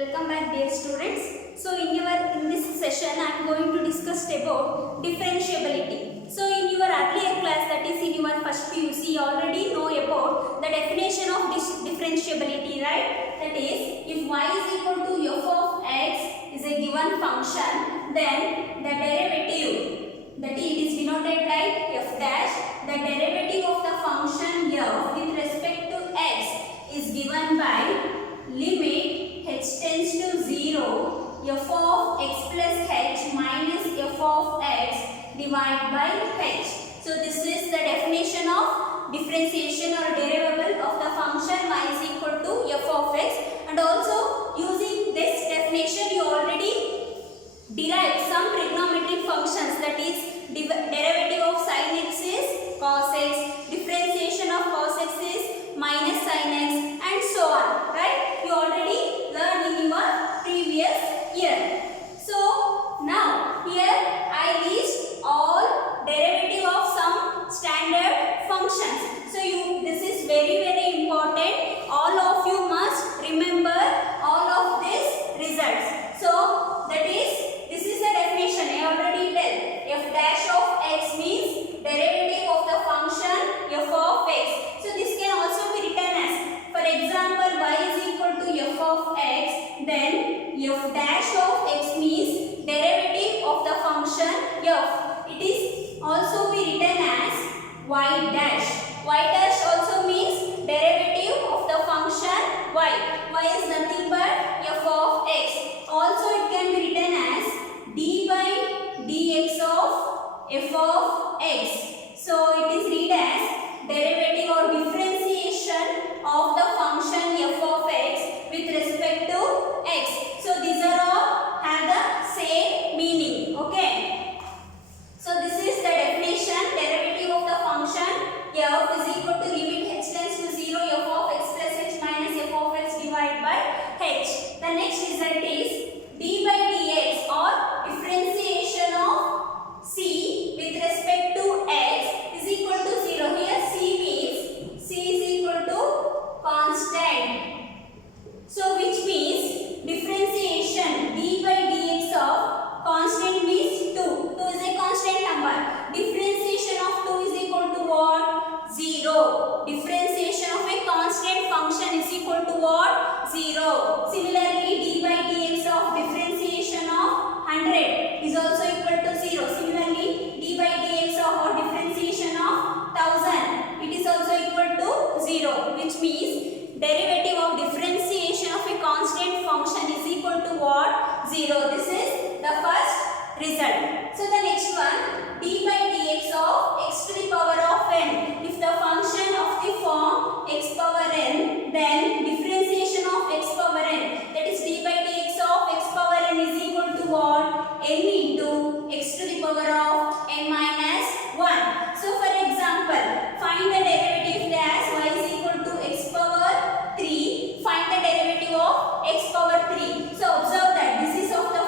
Welcome back, dear students. So in this session I am going to discuss about differentiability. So in your earlier class, that is in your first PUC, you already know about the definition of this differentiability, right? That is, if y is equal to f of x is a given function, then the derivative, that is denoted like f dash, the derivative of the function f with respect to x is given by limit h tends to 0 f of x plus h minus f of x divided by h. So this is the definition of differentiation or derivable of the function y is equal to f of x, and also using this definition you already derived some trigonometric functions, that is derivative of sin x is cos x, differentiation of cos x is minus sin x, and so on, right? You already learned in your previous year. So now here I list all derivative of some standard functions. So this is very important. All of you must remember all of these results. So that is, this is the definition I already tell. F dash of x means derivative of the function f of x. So this can also be written as, for example, y is equal to f of x, then f dash of x means derivative of the function f. It is also be written as y dash. Y dash also means derivative of the function y. Y is nothing but f of x. Also it can be written as d by dx of f of x. So it is read as derivative or differentiation of the function f of x with respect to x. So these are all have the same meaning. Okay. So this is the definition. Derivative of the function f is equal to limit h tends to 0 f of x plus h minus f of x divided by h. The next result is d by dx or differentiation of c with respect to x is equal to 0. Here c means c is equal to constant. So which means differentiation d by dx of constant means 2. 2 is a constant number. Differentiation of 2 is equal to what? 0. Differentiation of a constant function is equal to what? 0. Similarly, d by dx of differentiation of 100 is also equal to 0. Similarly, d by dx of or differentiation of 1000, it is also equal to 0, which means derivative of differentiation of a constant function is equal to what? 0. This is the first result. So the next one, d by dx of x to the power of n. If the function of the form x power n, then differentiation of x power n, that is d by dx of x power n is equal to what? N into x to the power of n minus 1. So for example, find the derivative as y is equal to x power 3. Find the derivative of x power 3. So observe that this is of the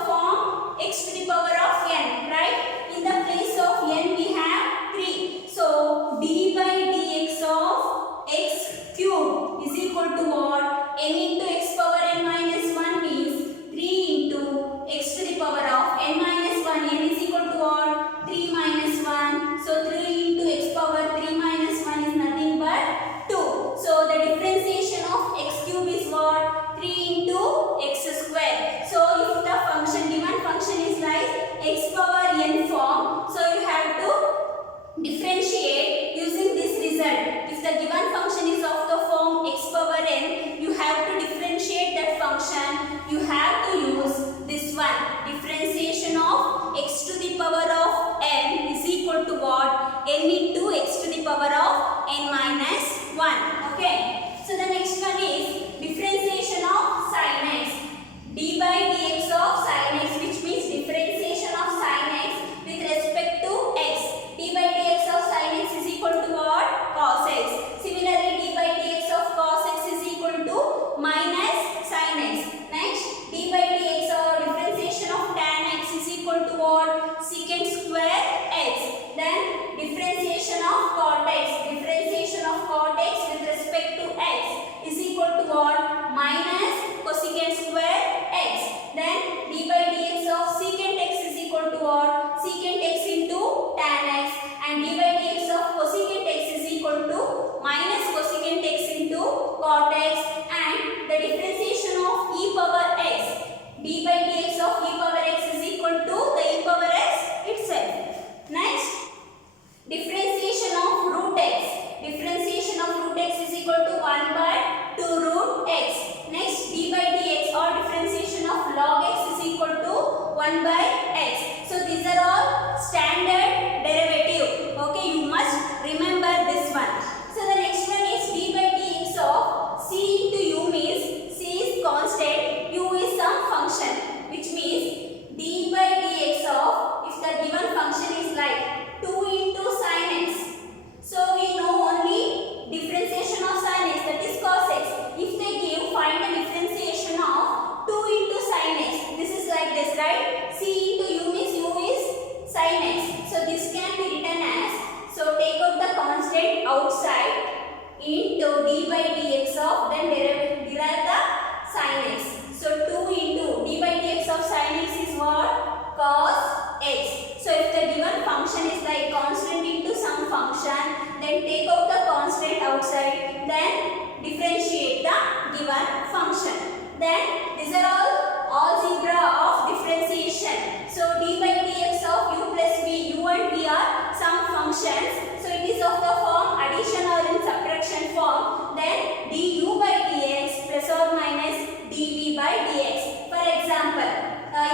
function is like constant into some function, then take out the constant outside, then differentiate the given function. Then these are all algebra of differentiation. So d by dx of u plus v, u and v are some functions. So it is of the form addition or in subtraction form. Then du by dx plus or minus dv by dx. For example,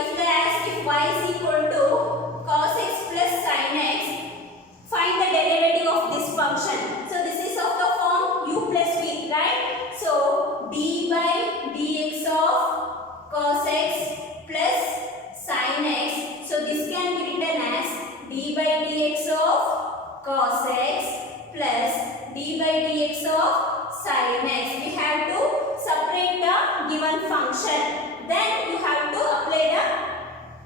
if they ask if y is equal to cos x plus sin x, find the derivative of this function. So this is of the form u plus v, right? So d by dx of cos x plus sin x. So this can be written as d by dx of cos x plus d by dx of sin x. We have to separate the given function. Then you have to apply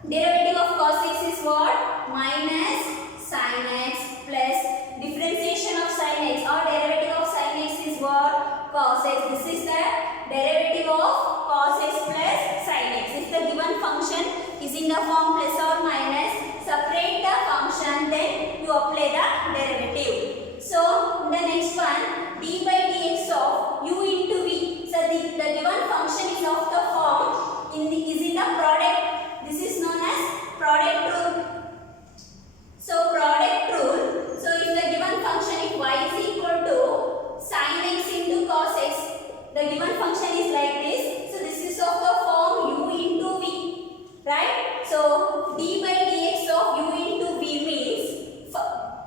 the derivative of cos x is what? Minus sin x plus differentiation of sin x or derivative of sin x is what? Cos x. This is the derivative of cos x plus sin x. If the given function is in the form plus or minus, separate the function, then you apply the derivative. So the next one, d by dx of u into v. So the given function is of the form is in the product. This is known as product rule. So product rule. So if the given function if y is equal to sin x into cos x, the given function is like this. So this is of the form u into v, right? So d by dx of u into v means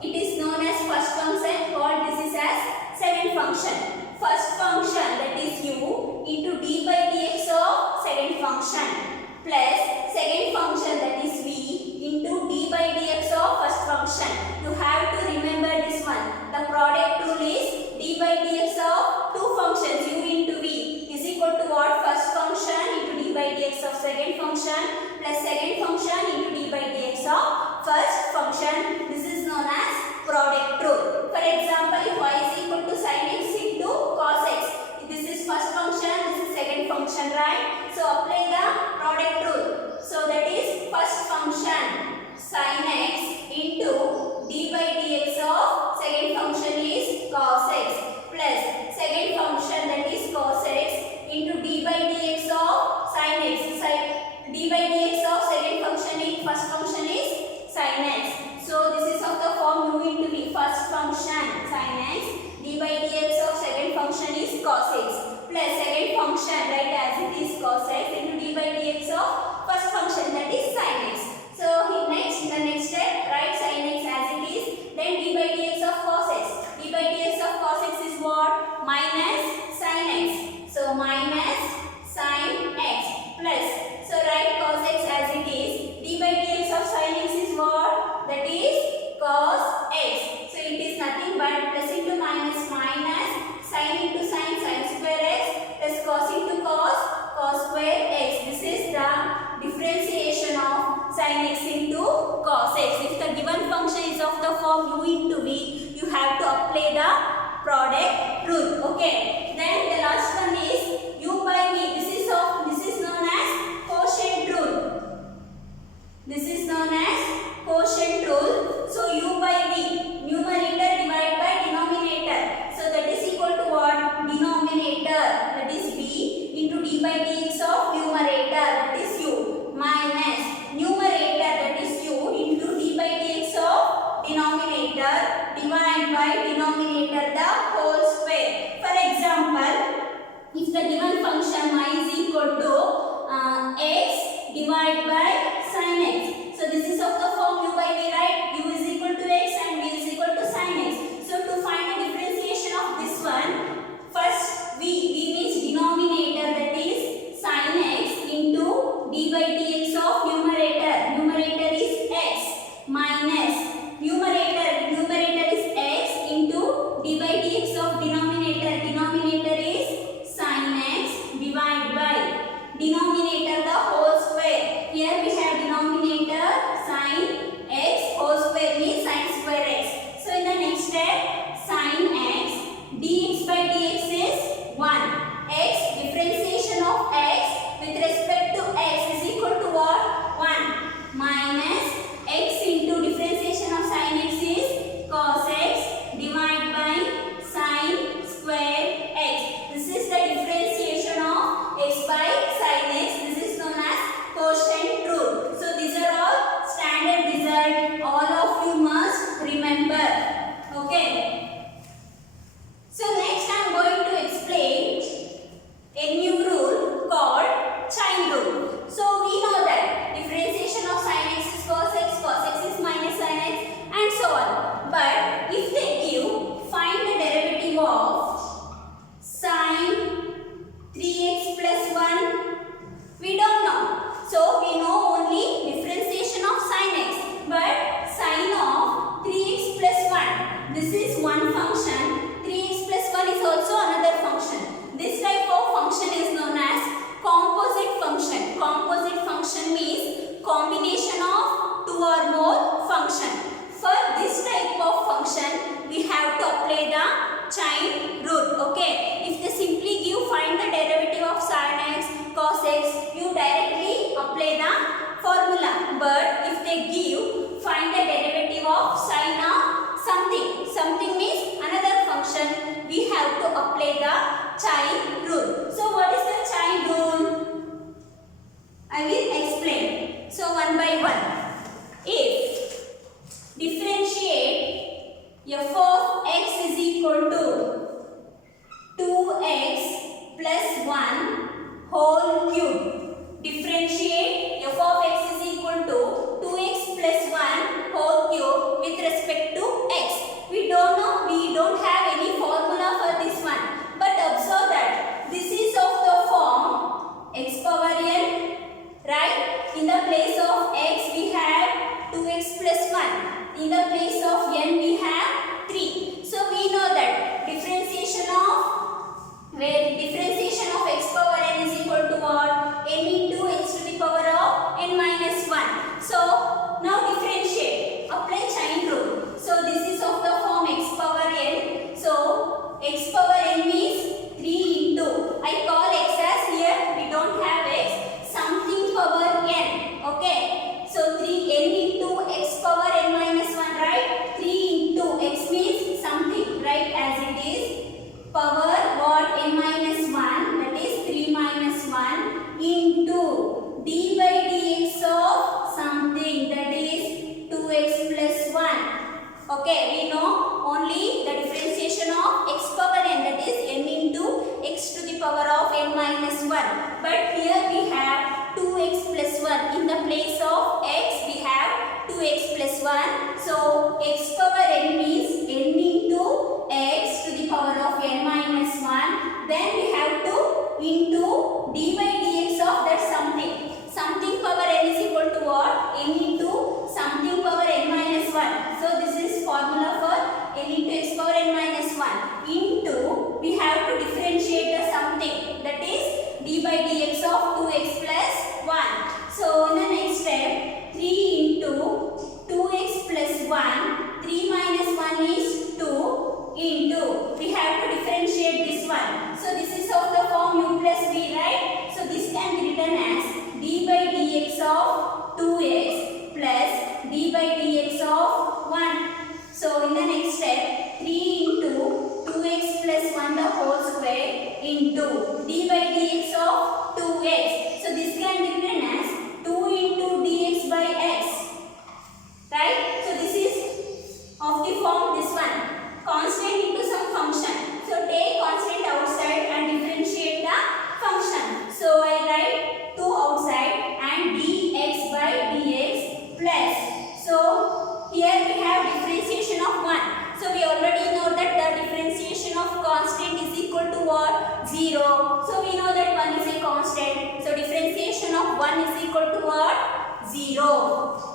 it is known as first function, called this is as second function. First function, that is u, into d by dx of second function plus second function, that is v, into d by dx of first function. You have to remember this one. The product rule is d by dx of two functions u into v is equal to what? First function into d by dx of second function plus second function into d by dx of first function. This is known as product rule. For example, if y is equal to sin x into cos x, this is first function, this is second function, right? So apply the product rule. So that is first function sin x into d by dx of second function is cos x plus second function, that is cos x, into d by dx of sin x. D by dx of second function is first function is sin x. So this is of the form u into v. First function sin x, d by dx of second function is cos x plus second function, right, as it is cos x into d by dx of first function, that is sin x. So the next step, write sin x as it is, then d by dx of cos x. D by dx of cos x is what? Minus sin x. So minus sin x plus, so write cos x as it is, d by dx of sin x is what? That is cos x. So it is nothing but plus into minus minus, sin into sin, sin square x plus cos into cos, cos square x. This is the differentiation of sin x into cos x. If the given function is of the form u into v, you have to apply the product rule. Okay. Then the last one is u by v. This is known as quotient rule. This is known as quotient rule. So u by v, numerator divided by denominator. So that is equal to what? Denominator, that is v, into d by dx of numerator, that is u, minus numerator, that is u, into d by dx of denominator, divided by denominator the whole square. For example, if the given function y is equal to x divided by sin x. So this is of the form u by v, right? U is equal to x and v is equal to sin x. So to find the differentiation of this one, first v means denominator, that is sin x into d by dx of numerator. Numerator is x minus numerator is x into d by dx of denominator. Denominator is sin x divided by denominator the whole square. Here we have denominator sin x, whole square means sin square x. So in the next step, sin x dx by dx is 1. X, differentiation of x with respect to x is equal to what? 1 minus x into differentiation of sin also another function. This type of function is known as composite function. Composite function means combination of two or more function. For this type of function, we have to apply the chain rule. Okay, if they simply give find the derivative of sin x, cos x, you directly apply the formula. But if they give find the derivative of sin of something means another function, we have to apply the chain rule. So what is the chain rule? I will explain. So one by one. If differentiate f of x is equal to 2x plus 1 whole cube. Differentiate f of x is equal to 2x plus 1 whole cube with respect to x. We don't know, we don't have any formula for this one. But observe that this is of the form x power n, right? In the place of x we have 2x plus 1. In the place of n we have 3. So we know that differentiation of x power n is equal to what? N into x to the power of n minus 1. So now differentiate. Apply chain rule. So this is of the form x power n. So x power n means 3 into. I call x as here we don't have x. Something power n. Okay. So 3n into x power n minus 1, right? 3 into x means something, right? As it is power what? N minus 1, that is 3 minus 1 into d by dx of something, that is 2x plus 1. Okay, we know only the differentiation of x power n, that is n into x to the power of n minus 1. But here we have 2x plus 1. In the place of x we have 2x plus 1. So x power n means n into x to the power of n minus 1. Then we have to into d by dx of that something. Something power n is equal to what? N into something power n minus 1. So this is formula for n into x power n minus 1. Into we have to differentiate the something, that is d by dx of 2x plus 1. So in the next step, 3 into 2x plus 1, 3 minus 1 is 2 into, we have to differentiate this one. So this is of the form u plus v, right? So this can be written as d by dx of 2x plus d by dx of 1. So in the next step, 3 into 2x plus 1 the whole square into d by dx of 2x. So this can be written as 2 into dx by x, right? So this is of the form this one, constant into some function. So take constant outside and differentiate the function. So I write 2 outside and dx by dx plus. So here we have differentiation of 1. So we already know that the differentiation of constant is equal to what? 0. So we know that 1 is a constant. So differentiation of 1 is equal to what? 0.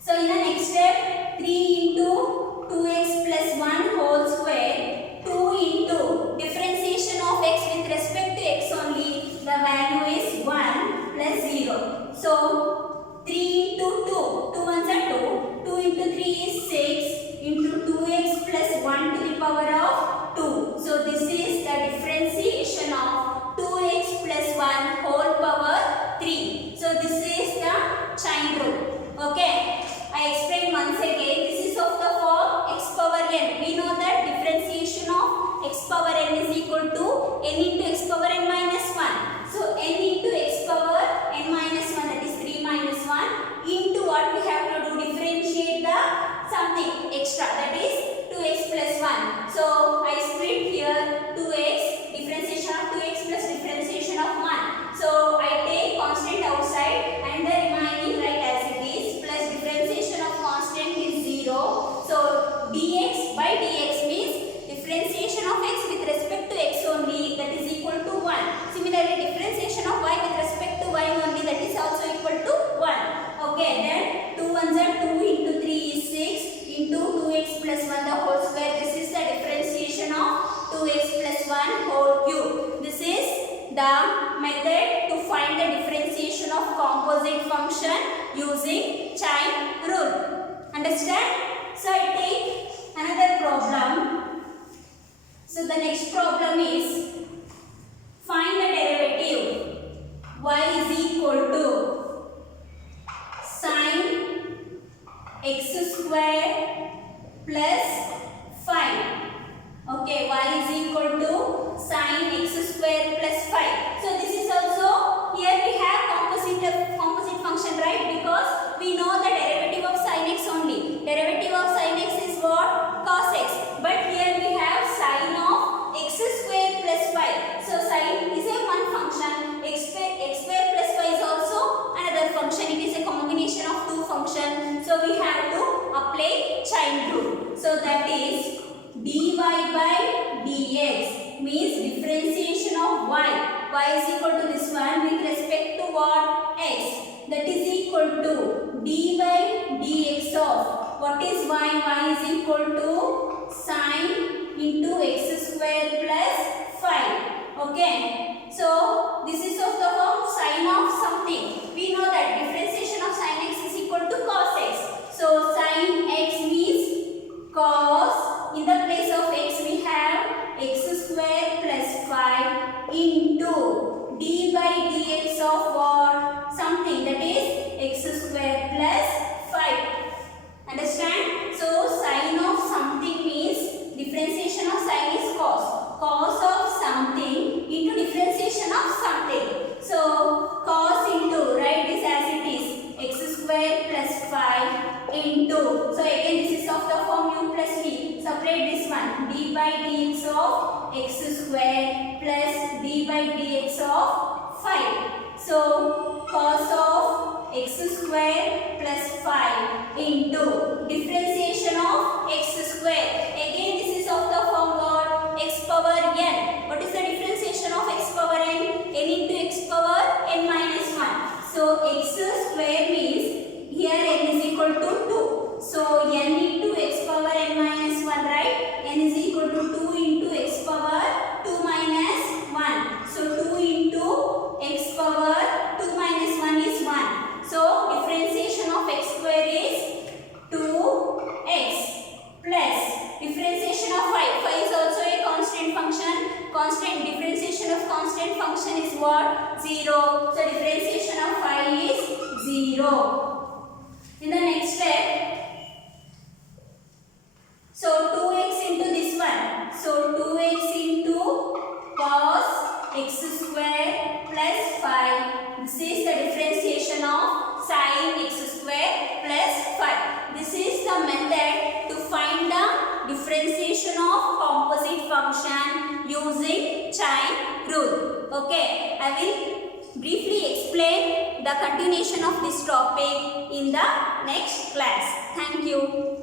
So in the next step, 3 into 2x plus 1 whole square, 2 into differentiation of x with respect to x only, the value is 1 plus 0. So 3 into 2, 2 ones are 2, 2 into 3 is 6 into 2x plus 1 to the power of 2. So this is the differentiation of 2x plus 1 whole power 3. So this is the chain rule. Okay, I explain once again. This is of the form x power n. We know that differentiation of x power n is equal to n into x power n minus 1. So n into x power n minus 1, that is 3 minus 1 whole cube. This is the method to find the differentiation of composite function using chain rule. Understand? So I take another problem. So the next problem is find the derivative. Y is equal to sin x square plus 5. Okay, y is equal to sin x square plus 5. So this is also, here we have composite function, right? Because we know the derivative of sin x only. Derivative of sin x is what? Cos x. But here we have sin of x square plus 5. So sin is a one function. X square plus 5 is also another function. It is a combination of two functions. So we have to apply chain rule. So that is dy by dx means differentiation of y. Y is equal to this one with respect to what? X. That is equal to d by dx of what is y? Y is equal to sin into x square plus 5. Okay. So this is of the form sin of something. We know that differentiation of sin x is equal to cos x. So sin x means cos. In the place of x we have x square plus 5 into d by dx of what? Something, that is x square plus 5. Understand? So sin of something means differentiation of sin is cos. Cos of something into differentiation of something. So cos into, write this as it is, x square plus 5 into, so again this is of the form u plus v. Separate this one, d by dx of x square plus d by dx of 5. So cos of x square plus 5 into differentiation of x square. Again this is of the form what? X power n. What is the differentiation of x power n? N into x power n minus 1. So x square means here n is equal to 2. So n into x power n minus 1, right? N is equal to 2 into x power 2 minus 1. So 2 into x power 2 minus 1 is 1. So differentiation of x square is 2x plus differentiation of 5. 5 is also a constant function. Constant differentiation of constant function is what? 0. So differentiation of 5 is 0. In the next step, so 2x into this one. So 2x into cos x square plus 5. This is the differentiation of sin x square plus 5. This is the method to find the differentiation of composite function using chain rule. Okay, I will briefly explain the continuation of this topic in the next class. Thank you.